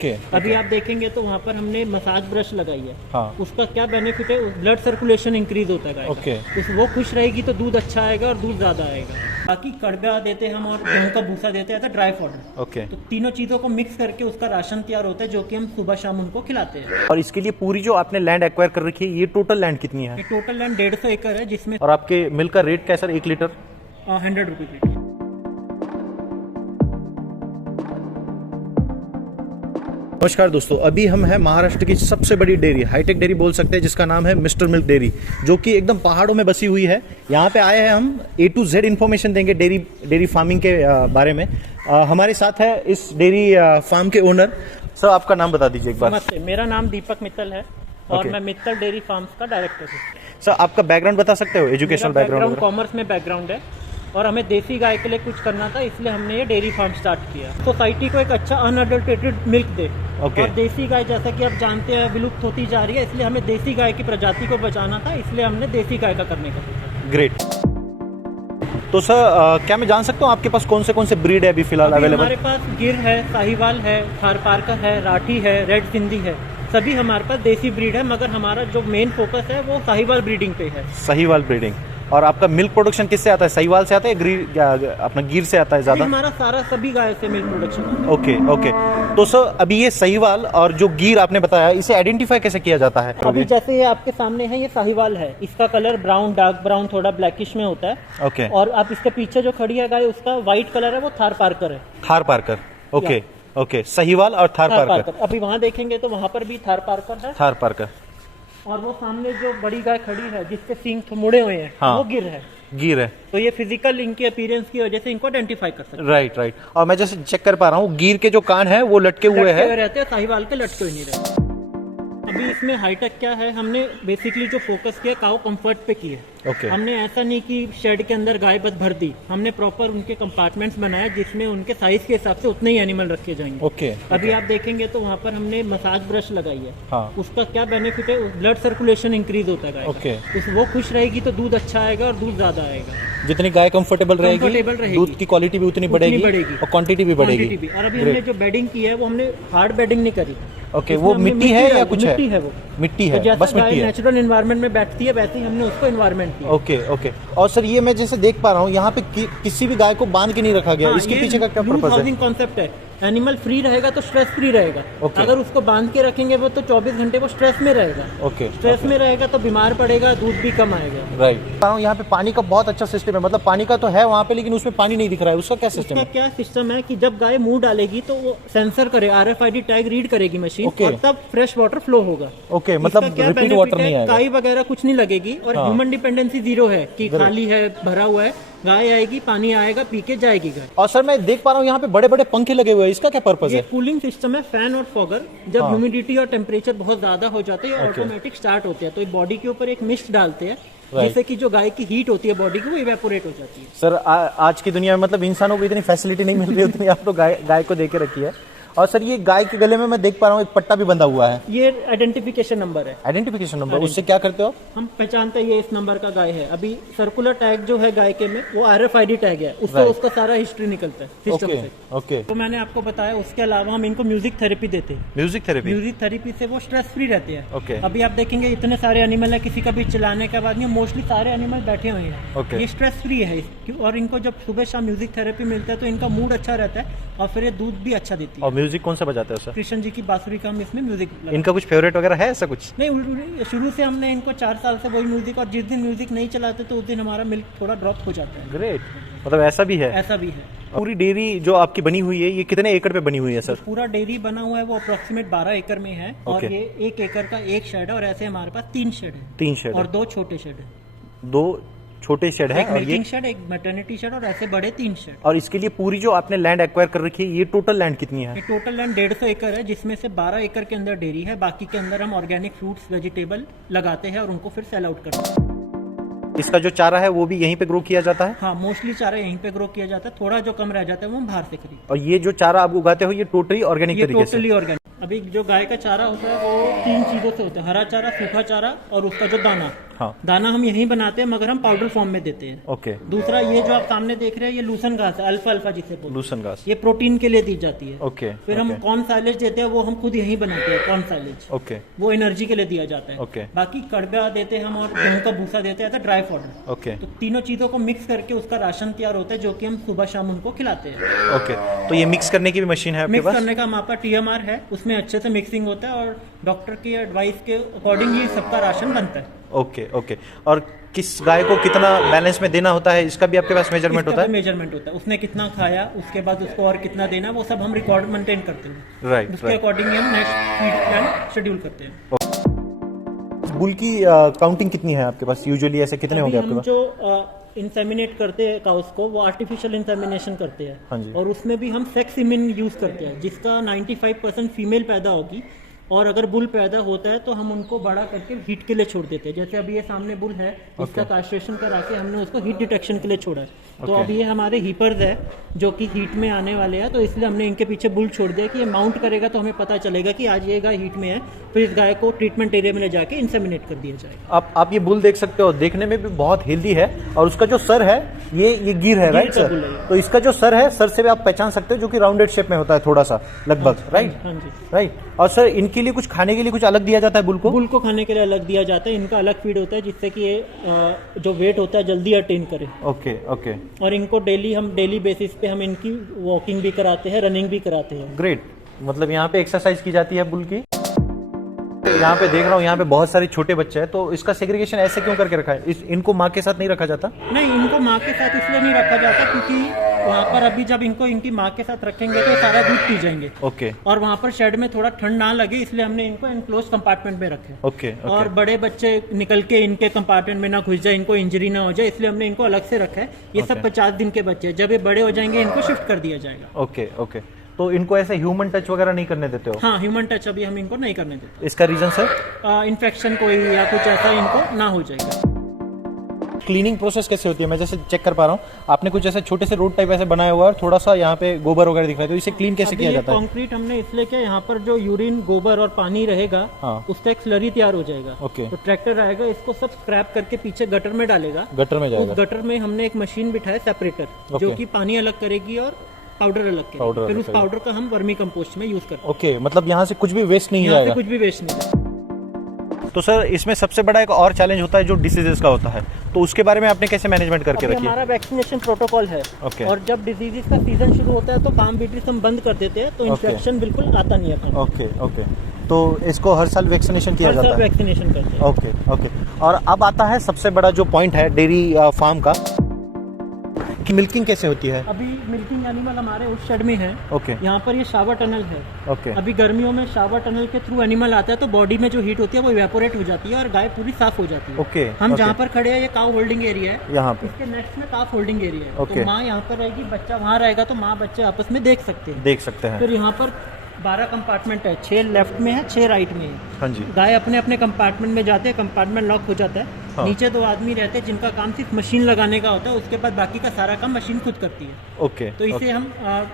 अभी आप देखेंगे तो वहाँ पर हमने मसाज ब्रश लगाई है। हाँ। उसका क्या बेनिफिट है, ब्लड सर्कुलेशन इंक्रीज होता है गाय का। वो खुश रहेगी तो दूध अच्छा आएगा और दूध ज्यादा आएगा। बाकी कड़वा देते हैं हम और गेहूं का भूसा देते हैं, ड्राई फॉडर। तो तीनों चीजों को मिक्स करके उसका राशन तैयार होता है, जो कि हम सुबह शाम उनको खिलाते हैं। और इसके लिए पूरी जो आपने लैंड एक्वायर कर रखी है, ये टोटल लैंड कितनी है? ये टोटल लैंड 150 एकड़ है, जिसमें और आपके मिल्क का रेट क्या है सर 1 लीटर? 100 rupees litre. नमस्कार दोस्तों, अभी हम हैं महाराष्ट्र की सबसे बड़ी डेयरी, हाईटेक डेयरी बोल सकते हैं, जिसका नाम है मिस्टर मिल्क डेयरी, जो कि एकदम पहाड़ों में बसी हुई है। यहाँ पे आए हैं हम A to Z इन्फॉर्मेशन देंगे डेयरी फार्मिंग के बारे में। हमारे साथ है इस डेयरी फार्म के ओनर। सर आपका नाम बता दीजिए एक बार। नमस्ते, मेरा नाम दीपक मित्तल है और मैं मित्तल डेयरी फार्म्स का डायरेक्टर हूँ। सर आपका बैकग्राउंड बता सकते हो, एजुकेशनल बैकग्राउंड? कॉमर्स में बैकग्राउंड है और हमें देसी गाय के लिए कुछ करना था, इसलिए हमने ये डेयरी फार्म स्टार्ट किया। सोसाइटी को एक अच्छा अनअडल्टेटेड मिल्क दे। और देसी गाय जैसा कि आप जानते हैं विलुप्त होती जा रही है, इसलिए हमें देसी गाय की प्रजाति को बचाना था, इसलिए हमने देसी गाय का करने का सोचा। ग्रेट। तो सर क्या मैं जान सकता हूँ आपके पास कौन से ब्रीड है अभी फिलहाल अवेलेबल? हमारे पास गिर है, साहिवाल है, थारपारकर है, राठी है, रेड सिंधी है। सभी हमारे पास देसी ब्रीड है, मगर हमारा जो मेन फोकस है वो साहिवाल ब्रीडिंग पे है। साहिवाल ब्रीडिंग। और आपका मिल्क प्रोडक्शन किससे आता है? साहिवाल से आता है, अपना गिर से आता है ज्यादा? हमारा सारा सभी गाय से मिल्क प्रोडक्शन। ओके। तो सर अभी ये साहिवाल और जो गिर आपने बताया, इसे आइडेंटिफाई कैसे किया जाता है? अभी जैसे ये आपके सामने है, ये साहिवाल है। इसका कलर ब्राउन, डार्क ब्राउन, थोड़ा ब्लैकिश में होता है। ओके। और आप इसके पीछे जो खड़ी है गाय, उसका व्हाइट कलर है, वो थारपारकर है। थारपारकर, ओके। साहिवाल और थारपारकर। अभी वहाँ देखेंगे तो वहाँ पर भी थारपारकर है। थारपारकर। और वो सामने जो बड़ी गाय खड़ी है, जिसके सींग मुड़े हुए हैं, वो गिर है। गिर है। तो ये फिजिकल इनके अपीयरेंस की वजह से इनको आइडेंटिफाई कर सकते हैं। राइट। और मैं जैसे चेक कर पा रहा हूँ, गिर के जो कान है वो लटके हुए हैं, रहते हैं, साहिवाल के लटके हुए नहीं रहते। अभी इसमें हाईटेक क्या है, हमने बेसिकली जो फोकस किया काउ कंफर्ट पे की है। हमने ऐसा नहीं कि शेड के अंदर गाय बस भर दी, हमने प्रॉपर उनके कंपार्टमेंट्स बनाया, जिसमें उनके साइज के हिसाब से उतने ही एनिमल रखे जाएंगे। अभी आप देखेंगे तो वहाँ पर हमने मसाज ब्रश लगाई है। उसका क्या बेनिफिट है, ब्लड सर्कुलेशन इंक्रीज होता है गाय का। वो खुश रहेगी तो दूध अच्छा आएगा और दूध ज्यादा आएगा। जितनी गाय कंफर्टेबल रहेगी, दूध की क्वालिटी भी उतनी बढ़ेगी और क्वांटिटी भी बढ़ेगी। और अभी हमने जो बेडिंग की है, वो हमने हार्ड बेडिंग नहीं करी। वो मिट्टी है या कुछ है? मिट्टी है, वो मिट्टी है, तो बस मिट्टी है। नेचुरल एनवायरनमेंट में बैठती है, वैसे ही हमने उसको एनवायरनमेंट किया। ओके। और सर ये मैं जैसे देख पा रहा हूँ, यहाँ पे किसी भी गाय को बांध के नहीं रखा गया। इसके पीछे का क्या पर्पस है? कॉन्सेप्ट है। एनिमल फ्री रहेगा तो स्ट्रेस फ्री रहेगा। अगर उसको बांध के रखेंगे वो तो 24 घंटे वो स्ट्रेस में रहेगा। स्ट्रेस में रहेगा तो बीमार पड़ेगा, दूध भी कम आएगा। राइट। यहाँ पे पानी का बहुत अच्छा सिस्टम है, मतलब पानी का तो है वहाँ पे, लेकिन उसमें पानी नहीं दिख रहा है। उसका क्या सिस्टम है? क्या सिस्टम है कि जब गाय मुंह डालेगी तो वो सेंसर करे, RFID टैग रीड करेगी मशीन, और तब फ्रेश वाटर फ्लो होगा। मतलब रिपीट वाटर नहीं आएगा, काई वगैरह कुछ नहीं लगेगी। और ह्यूमन डिपेंडेंसी 0 है कि खाली है, भरा हुआ है, गाय आएगी, पानी आएगा, पी के जाएगी गाय। और सर मैं देख पा रहा हूँ यहाँ पे बड़े बड़े पंखे लगे हुए हैं, इसका क्या पर्पस है? कूलिंग सिस्टम है, फैन और फॉगर। जब ह्यूमिडिटी और टेम्परेचर बहुत ज्यादा हो जाते हैं, ऑटोमेटिक स्टार्ट होते हैं, तो बॉडी के ऊपर एक मिस्ट डालते हैं, जिससे कि जो गाय की हीट होती है बॉडी की, वो इवेपोरेट हो जाती है। सर आज की दुनिया में मतलब इंसानों को इतनी फैसिलिटी नहीं मिल रही उतनी आप तो गाय को दे के रखी है। और सर ये गाय के गले में मैं देख पा रहा हूँ एक पट्टा भी बंधा हुआ है। ये आइडेंटिफिकेशन नंबर है। आइडेंटिफिकेशन नंबर, उससे क्या करते हो? हम पहचानते हैं ये इस नंबर का गाय है। अभी सर्कुलर टैग जो है गाय के में, वो RFID टैग है, उससे उसका सारा हिस्ट्री निकलता है सिस्टम से। तो मैंने आपको बताया, उसके अलावा हम इनको म्यूजिक थेरेपी देते हैं। म्यूजिक थेरेपी से वो स्ट्रेस फ्री रहते हैं। अभी आप देखेंगे इतने सारे एनिमल है, किसी का भी चिल्लाने के बाद मोस्टली सारे एनिमल बैठे हुए हैं। ये स्ट्रेस फ्री है, और इनको जब सुबह शाम म्यूजिक थेरेपी मिलता है तो इनका मूड अच्छा रहता है, और फिर ये दूध भी अच्छा देती है। और म्यूजिक कौन सा बजाते हैं? कृष्ण जी की बांसुरी का हम इसमें म्यूजिक। इनका कुछ फेवरेट वगैरह है ऐसा कुछ? नहीं, शुरू से हमने इनको 4 साल से वही म्यूजिक, और जिस दिन म्यूजिक नहीं चलाते तो उस दिन हमारा मिल्क थोड़ा ड्रॉप हो जाता है। ग्रेट, मतलब ऐसा भी है? ऐसा भी है। पूरी डेयरी जो आपकी बनी हुई है, ये कितने एकड़ पे बनी हुई है सर? पूरा डेयरी बना हुआ है वो अप्रोक्सीमेट 12 एकड़ में है। और ये 1 एकड़ का एक शेड है, और ऐसे हमारे पास 3 शेड है। 3 शेड और 2 छोटे शेड है। 2 छोटे शेड है, और ये शेड, एक मैटरनिटी शेड, और ऐसे बड़े 3 शेड। और इसके लिए पूरी जो आपने लैंड एक्वायर कर रखी है, ये टोटल लैंड कितनी है? ये टोटल लैंड 150 एकड़ है, जिसमें से 12 एकड़ के अंदर डेयरी है, बाकी के अंदर हम ऑर्गेनिक फ्रूट्स, वेजिटेबल लगाते हैं और उनको फिर सेल आउट करते हैं। इसका जो चारा है वो भी यहीं पे ग्रो किया जाता है? हाँ, मोस्टली चारा यहीं पे ग्रो किया जाता है, थोड़ा जो कम रह जाता है वो हम बाहर से खरीदते हैं। और ये जो चारा आप उगाते हो, ये टोटली ऑर्गेनिक तरीके से? Totally organic. अभी जो गाय का चारा होता है वो 3 चीजों से होता है, हरा चारा, सूखा चारा और उसका जो दाना। हाँ। दाना हम यहीं बनाते हैं, मगर हम पाउडर फॉर्म में देते हैं। ओके। दूसरा ये जो आप सामने देख रहे हैं, ये लूसन घास है, अल्फा अल्फा जिसे बोलते हैं। लूसन घास। ये प्रोटीन के लिए दी जाती है। ओके। फिर हम कॉर्न साइलेज देते हैं, वो हम खुद यहीं बनाते हैं, कॉर्न साइलेज। ओके। वो एनर्जी के लिए दिया जाता है। ओके। बाकी कड़वा देते हैं हम, और गेहूं का भूसा देते हैं, ड्राई फॉडर। ओके। तो तीनों चीजों को मिक्स करके उसका राशन तैयार होता है, जो कि हम सुबह शाम उनको खिलाते हैं। ओके। तो ये मिक्स करने की भी मशीन है आपके मिक्स पास? करने का हमारे पास TMR है, उसमें अच्छे से मिक्सिंग होता है और डॉक्टर की एडवाइस के अकॉर्डिंग ही सबका राशन बनता है। ओके। ओके। और किस गाय को कितना बैलेंस में देना होता है, इसका भी आपके पास मेजरमेंट होता है? मेजरमेंट होता है, उसने कितना खाया, उसके बाद उसको और कितना देना, वो सब हम रिकॉर्ड मेंटेन करते हैं। राइट। उसके अकॉर्डिंग हम नेक्स्ट फीड प्लान शेड्यूल करते हैं। बुल की काउंटिंग कितनी है आपके पास यूजुअली, ऐसे कितने होंगे आपके हम पास? जो इंसेमिनेट करते हैं काउस को, वो आर्टिफिशियल इंसेमिनेशन करते हैं। हाँ जी। और उसमें भी हम सेक्स सीमेन यूज करते हैं, जिसका 95% फीमेल पैदा होगी। और अगर बुल पैदा होता है तो हम उनको बड़ा करके हीट के लिए छोड़ देते हैं। जैसे अभी ये सामने बुल है, इसका कास्ट्रेशन करा के हमने उसको हीट डिटेक्शन के लिए छोड़ा है। तो अब ये हमारे हीपर्स है जो कि हीट में आने वाले हैं, तो इसलिए हमने इनके पीछे बुल छोड़ दिया कि ये माउंट करेगा तो हमें पता चलेगा कि आज ये गाय हीट में है, फिर इस गाय को ट्रीटमेंट एरिया में ले जाके इंसेमिनेट कर दिया जाएगा। आप ये बुल देख सकते हो, देखने में भी बहुत हेल्दी है, और उसका जो सर है ये गिर है, राइट का सर? बुल है। तो इसका जो सर है, सर से भी आप पहचान सकते हो, जो कि राउंडेड शेप में होता है थोड़ा सा लगभग, राइट? हाँ जी। राइट। और सर इनके लिए कुछ खाने के लिए कुछ अलग दिया जाता है बुल को? बुल को खाने के लिए अलग दिया जाता है, इनका अलग फीड होता है, जिससे कि ये जो वेट होता है जल्दी अटेन करे। ओके। ओके। और इनको डेली बेसिस पे हम इनकी वॉकिंग भी कराते हैं, रनिंग भी कराते हैं। ग्रेट। मतलब यहाँ पे एक्सरसाइज की जाती है बुल की। यहाँ पे देख रहा हूँ, यहाँ पे बहुत सारे छोटे बच्चे हैं, तो इसका सेग्रीगेशन ऐसे क्यों करके रखा है? इनको माँ के साथ नहीं रखा जाता? नहीं, इनको माँ के साथ इसलिए नहीं रखा जाता क्योंकि वहाँ पर अभी जब इनको इनकी माँ के साथ रखेंगे तो सारा दूध पी जाएंगे। ओके। और वहाँ पर शेड में थोड़ा ठंड ना लगे, इसलिए हमने इनको इनक्लोज कंपार्टमेंट में रखे। ओके। और बड़े बच्चे निकल के इनके कंपार्टमेंट में ना घुस जाए, इनको इंजरी ना हो जाए, इसलिए हमने इनको अलग से रखा है। ये सब 50 दिन के बच्चे हैं, जब ये बड़े हो जाएंगे इनको शिफ्ट कर दिया जाएगा। ओके। ओके। तो इनको ऐसे ह्यूमन टच वगैरह नहीं करने देते हो? हाँ, ह्यूमन टच अभी हम इनको नहीं करने देते। इसका रीजन सर? इन्फेक्शन कोई या कुछ ऐसा इनको ना हो जाएगा। क्लीनिंग प्रोसेस कैसे होती है? मैं जैसे चेक कर पा रहा हूँ, आपने कुछ ऐसे छोटे से रोड टाइप ऐसे बनाया हुआ है, और थोड़ा सा यहाँ पे गोबर वगैरह दिख रहा है, तो इसे क्लीन कैसे किया जाता है? कंक्रीट हमने इसलिए किया, यहाँ पर जो यूरिन, गोबर और पानी रहेगा, हाँ। उससे एक स्लरी तैयार हो जाएगा। ओके। तो ट्रैक्टर आएगा, इसको सब स्क्रैप करके पीछे गटर में डालेगा। गटर में जाएगा? उस गटर में हमने एक मशीन बिठाया सेपरेटर, जो कि पानी अलग करेगी और पाउडर अलग करेगी। फिर उस पाउडर का हम वर्मी कंपोस्ट में यूज करते हैं। ओके। मतलब यहाँ से कुछ भी वेस्ट नहीं यहाँ जाएगा? से कुछ भी वेस्ट नहीं जाएगा। तो सर इसमें सबसे बड़ा एक और चैलेंज होता है जो डिसीजेस का होता है, तो उसके बारे में आपने कैसे मैनेजमेंट करके रखी है? हमारा वैक्सीनेशन प्रोटोकॉल है। ओके। और जब डिजीजेस का सीजन शुरू होता है तो फार्म बीटल्स हम बंद कर देते हैं, तो इन्फेक्शन बिल्कुल आता नहीं है। ओके। ओके। तो इसको हर साल वैक्सीनेशन किया जाता है? वैक्सीनेशन करते हैं। ओके। ओके। और अब आता है सबसे बड़ा जो पॉइंट है डेयरी फार्म का, कि मिल्किंग कैसे होती है? अभी मिल्किंग एनिमल हमारे उस शेड में है। ओके। यहाँ पर ये शावर टनल है। ओके। अभी गर्मियों में शावर टनल के थ्रू एनिमल आता है, तो बॉडी में जो हीट होती है वो इवेपोरेट हो जाती है और गाय पूरी साफ हो जाती है। ओके। हम जहाँ पर खड़े हैं ये काउ होल्डिंग एरिया है, यहाँ पे इसके नेक्स्ट में काफ होल्डिंग एरिया है। ओके। तो माँ यहाँ पर रहेगी, बच्चा वहाँ रहेगा, तो माँ बच्चे आपस में देख सकते हैं। देख सकते हैं। फिर यहाँ पर 12 कंपार्टमेंट है, 6 लेफ्ट में है, 6 राइट में है। हाँ जी। गाय अपने अपने कंपार्टमेंट में जाते हैं, कंपार्टमेंट लॉक हो जाता है। हाँ। नीचे 2 आदमी रहते हैं जिनका काम सिर्फ मशीन लगाने का होता है, उसके बाद बाकी का सारा काम मशीन खुद करती है। ओके। तो इसे हम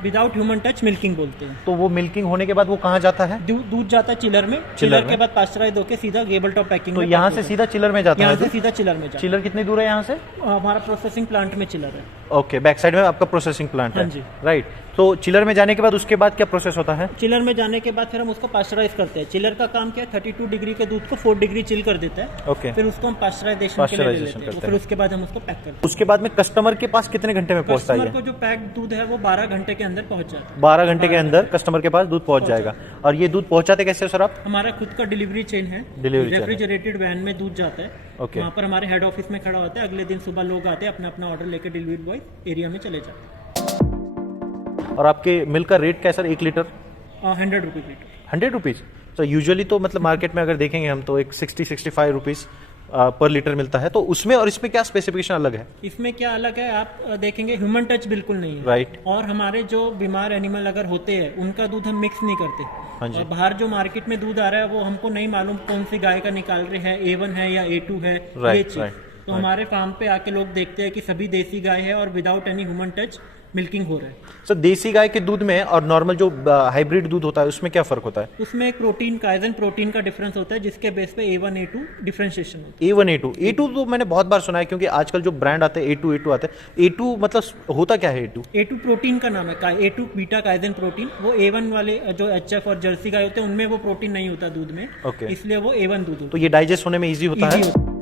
विदाउट ह्यूमन टच मिल्किंग बोलते हैं। तो वो मिल्किंग होने के बाद वो कहाँ जाता है? दूध जाता है चिलर में, चिलर के बाद पास्चराइज होकर सीधा गेबल टॉप पैकिंग तो में यहाँ से सीधा चिलर में जाता यहाँ है? से सीधा चिलर में जाता चिलर कितनी दूर है यहाँ से? है। हमारा प्रोसेसिंग प्लांट में चिलर है। ओके। बैक साइड में आपका प्रोसेसिंग प्लांट है? हाँ जी। राइट। तो चिलर में जाने के बाद उसके बाद क्या प्रोसेस होता है? चिलर में जाने के बाद फिर हम उसको पास्चराइज करते हैं। चिलर का काम क्या है, 32 डिग्री के दूध को 4 डिग्री चिल कर देता है। ओके। फिर उसको हम पास्चराइजेशन के लिए ले लेते हैं। करते फिर उसके बाद हम उसको पैक करते हैं। उसके बाद में कस्टमर के पास कितने घंटे में पहुंचता है? कस्टमर को जो पैक्ड दूध है वो 12 घंटे के अंदर पहुंच जाता है। 12 घंटे के अंदर कस्टमर के पास दूध पहुंच जाएगा। और ये दूध पहुंचाते कैसे हो सर आप? हमारा खुद का डिलीवरी चेन है, डिलीवरी चेन है। रेफ्रिजरेटेड वैन में दूध जाता है। ओके। वहाँ पर हमारे हेड ऑफिस में खड़ा होता है, अगले दिन सुबह लोग आते हैं, अपना अपना ऑर्डर लेकर डिलीवरी बॉय एरिया में चले जाते हैं। और आपके मिल्क का रेट क्या है sir 1 litre? 100 rupees litre. 100 rupees? तो यूजुअली तो मतलब मार्केट में अगर देखेंगे हम तो एक 60-65 रुपीज़ पर लीटर मिलता है, तो उसमें और इसमें क्या स्पेसिफिकेशन अलग है? इसमें क्या अलग है, आप देखेंगे ह्यूमन टच बिल्कुल नहीं है। राइट। और हमारे जो बीमार एनिमल अगर होते हैं उनका दूध हम मिक्स नहीं करते। हाँ जी। और बाहर जो मार्केट में दूध आ रहा है वो हमको नहीं मालूम कौन सी गाय का निकाल रहे हैं, A1 है या A2 है, ये चीज। तो हमारे फार्म पे आके लोग देखते हैं कि सभी देसी गाय है और without any human touch milking हो रहा है। सर देसी गाय के दूध में और नॉर्मल जो हाइब्रिड दूध होता है उसमें क्या फर्क होता है? उसमें एक प्रोटीन काइजन प्रोटीन का डिफरेंस होता है, जिसके बेस पे A1 A2 डिफरेंशिएशन होता है। A1 A2 तो मैंने बहुत बार सुना है, क्योंकि आजकल जो ब्रांड आते हैं A2 आते हैं। A2 मतलब होता क्या है? A2 प्रोटीन का नाम है, A2 बीटा काइजन प्रोटीन। वो A1 वाले जो HF और जर्सी गाय होते हैं उनमें वो प्रोटीन नहीं होता दूध में, इसलिए वो A1 दूध होता है। तो ये डाइजेस्ट होने में ईजी होता है।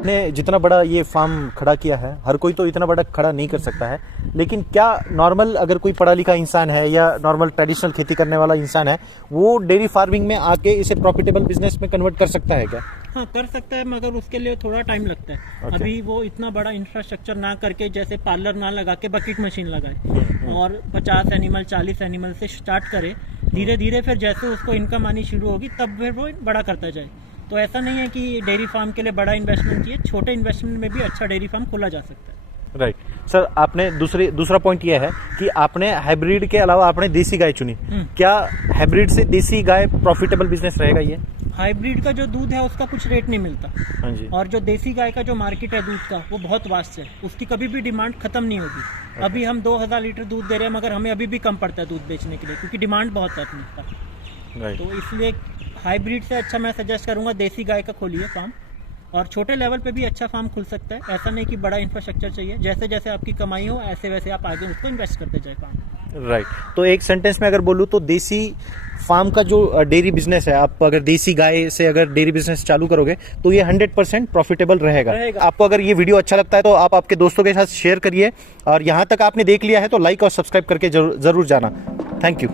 ने जितना बड़ा ये फार्म खड़ा किया है, हर कोई तो इतना बड़ा खड़ा नहीं कर सकता है, लेकिन क्या नॉर्मल अगर कोई पढ़ा लिखा इंसान है या नॉर्मल ट्रेडिशनल खेती करने वाला इंसान है, वो डेयरी फार्मिंग में आके इसे प्रॉफिटेबल बिजनेस में कन्वर्ट कर सकता है क्या? हाँ, कर सकता है, मगर उसके लिए थोड़ा टाइम लगता है। अभी वो इतना बड़ा इंफ्रास्ट्रक्चर ना करके, जैसे पार्लर ना लगा के बकेट मशीन लगाए और 50 एनिमल 40 एनिमल से स्टार्ट करे, धीरे धीरे फिर जैसे उसको इनकम आनी शुरू होगी तब फिर वो बड़ा करता जाए। तो ऐसा नहीं है कि डेयरी फार्म के लिए बड़ा इन्वेस्टमेंट चाहिए, छोटे इन्वेस्टमेंट में भी अच्छा डेयरी फार्म खोला जा सकता है। राइट सर, आपने दूसरा पॉइंट यह है कि आपने हाइब्रिड के अलावा आपने देसी गाय चुनी। क्या हाइब्रिड से देसी गाय प्रॉफिटेबल बिजनेस रहेगा? ये हाइब्रिड का जो दूध है उसका कुछ रेट नहीं मिलता। हाँ जी। और जो देसी गाय का जो मार्केट है दूध का, वो बहुत वास्ट है, उसकी कभी भी डिमांड खत्म नहीं होगी। अभी हम 2000 लीटर दूध दे रहे हैं, मगर हमें अभी भी कम पड़ता है दूध बेचने के लिए, क्योंकि डिमांड बहुत है अपनी। तो इसलिए हाइब्रिड से अच्छा मैं सजेस्ट करूंगा देसी गाय का खोलिए फार्म, और छोटे लेवल पे भी अच्छा फार्म खुल सकता है। ऐसा नहीं कि बड़ा इंफ्रास्ट्रक्चर चाहिए, जैसे जैसे आपकी कमाई हो ऐसे वैसे आप आगे उसको इन्वेस्ट करते जाए फार्म। राइट। तो एक सेंटेंस में अगर बोलूँ तो देसी फार्म का जो डेयरी बिजनेस है, आप अगर देसी गाय से अगर डेयरी बिजनेस चालू करोगे तो ये 100% प्रॉफिटेबल रहेगा। आपको अगर ये वीडियो अच्छा लगता है तो आप आपके दोस्तों के साथ शेयर करिए, और यहाँ तक आपने देख लिया है तो लाइक और सब्सक्राइब करके जरूर जाना। Thank you.